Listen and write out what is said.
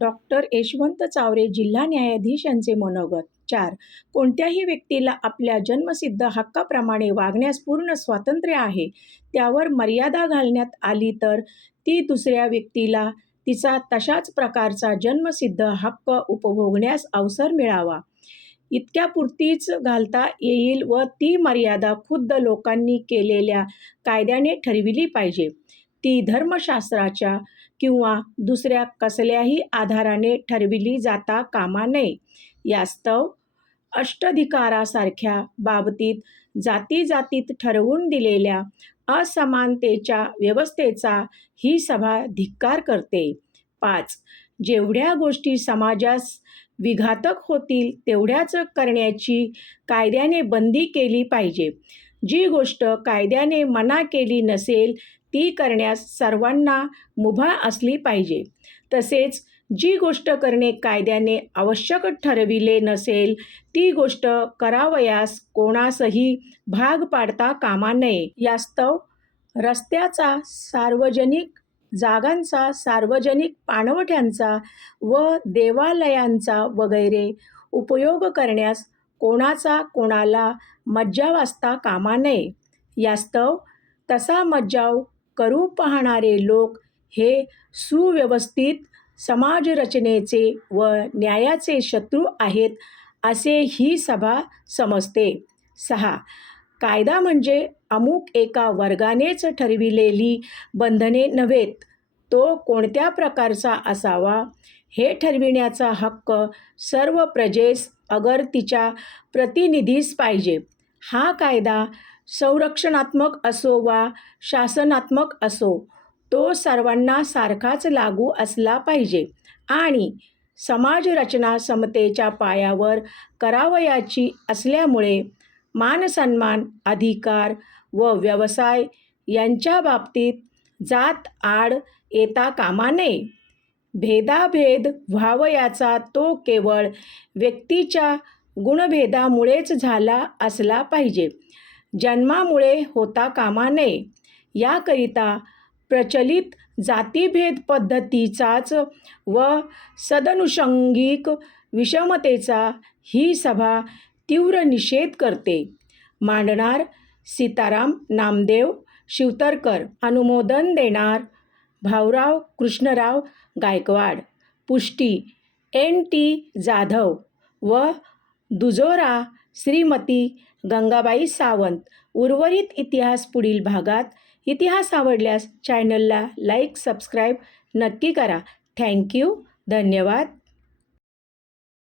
Doctor Yashwant Chaware जिल्हा न्यायाधीश यांचे मनोगत. चार कोणत्याही व्यक्तीला आपल्या जन्मसिद्ध हक्काप्रमाणे वागण्यास पूर्ण स्वातंत्र्य आहे त्यावर मर्यादा घालण्यात आली तर ती दुसऱ्या व्यक्तीला तिचा तशाच प्रकारचा जन्मसिद्ध हक्क उपभोगण्यास अवसर मिळावा. इतक्यापुरतीच घालता येईल व ती मर्यादा खुद्द लोकांनी केलेल्या कायद्याने ठरविली पाहिजे. ती धर्मशास्त्राच्या किंवा दुसऱ्या कसल्याही आधाराने ठरविली जाता कामा नये. यास्तव अष्टधिकारासारख्या बाबतीत जाती जातीत ठरवून दिलेल्या असमानतेच्या व्यवस्थेचा ही सभा धिक्कार करते. पाच. जेवढ्या गोष्टी समाजास विघातक होतील तेवढ्याच करण्याची कायद्याने बंदी केली पाहिजे. जी गोष्ट कायद्याने मना केली नसेल ती करण्यास सर्वांना मुभा असली पाहिजे. तसेच जी गोष्ट करणे कायद्याने आवश्यक ठरविले नसेल ती गोष्ट करावयास कोणासही भाग पाडता कामा नये. यास्तव रस्त्याचा सार्वजनिक जागांचा सार्वजनिक पाणवठ्यांचा व देवालयांचा वगैरे उपयोग करण्यास कोणाचा कोणाला मज्जावासता कामा नये. यास्तव तसा मज्जाव करू पाहणारे लोक हे सुव्यवस्थित समाजरचनेचे व न्यायाचे शत्रू आहेत असे ही सभा समजते. सहा. कायदा म्हणजे अमुक एका वर्गानेच ठरविलेली बंधने नव्हेत. तो कोणत्या प्रकारचा असावा हे ठरविण्याचा हक्क सर्व प्रजेस अगर तिच्या प्रतिनिधीस पाहिजे. हा कायदा संरक्षणात्मक असो वा शासनात्मक असो तो सर्वांना सारखाच लागू असला पाहिजे आणि समाजरचना समतेच्या पायावर करावयाची असल्यामुळे मानसन्मान अधिकार व व्यवसाय यांच्या बाबतीत जात आड येता कामा नये. भेदाभेद व्हावयाचा तो केवळ व्यक्तीच्या गुणभेदामुळेच झाला असला पाहिजे. जन्मामुळे होता कामा नये याकरिता प्रचलित जातीभेद पद्धतीचाच व सदनुषंगिक विषमतेचा ही सभा तीव्र निषेध करते. मांडणार सीताराम नामदेव शिवतरकर अनुमोदन देणार भाऊराव कृष्णराव गायकवाड पुष्टी एन टी जाधव व दुजोरा श्रीमती गंगाबाई सावंत. उर्वरित इतिहास पुढील भागात. इतिहास आवडल्यास चॅनलला लाईक सबस्क्राईब नक्की करा. थँक्यू. धन्यवाद.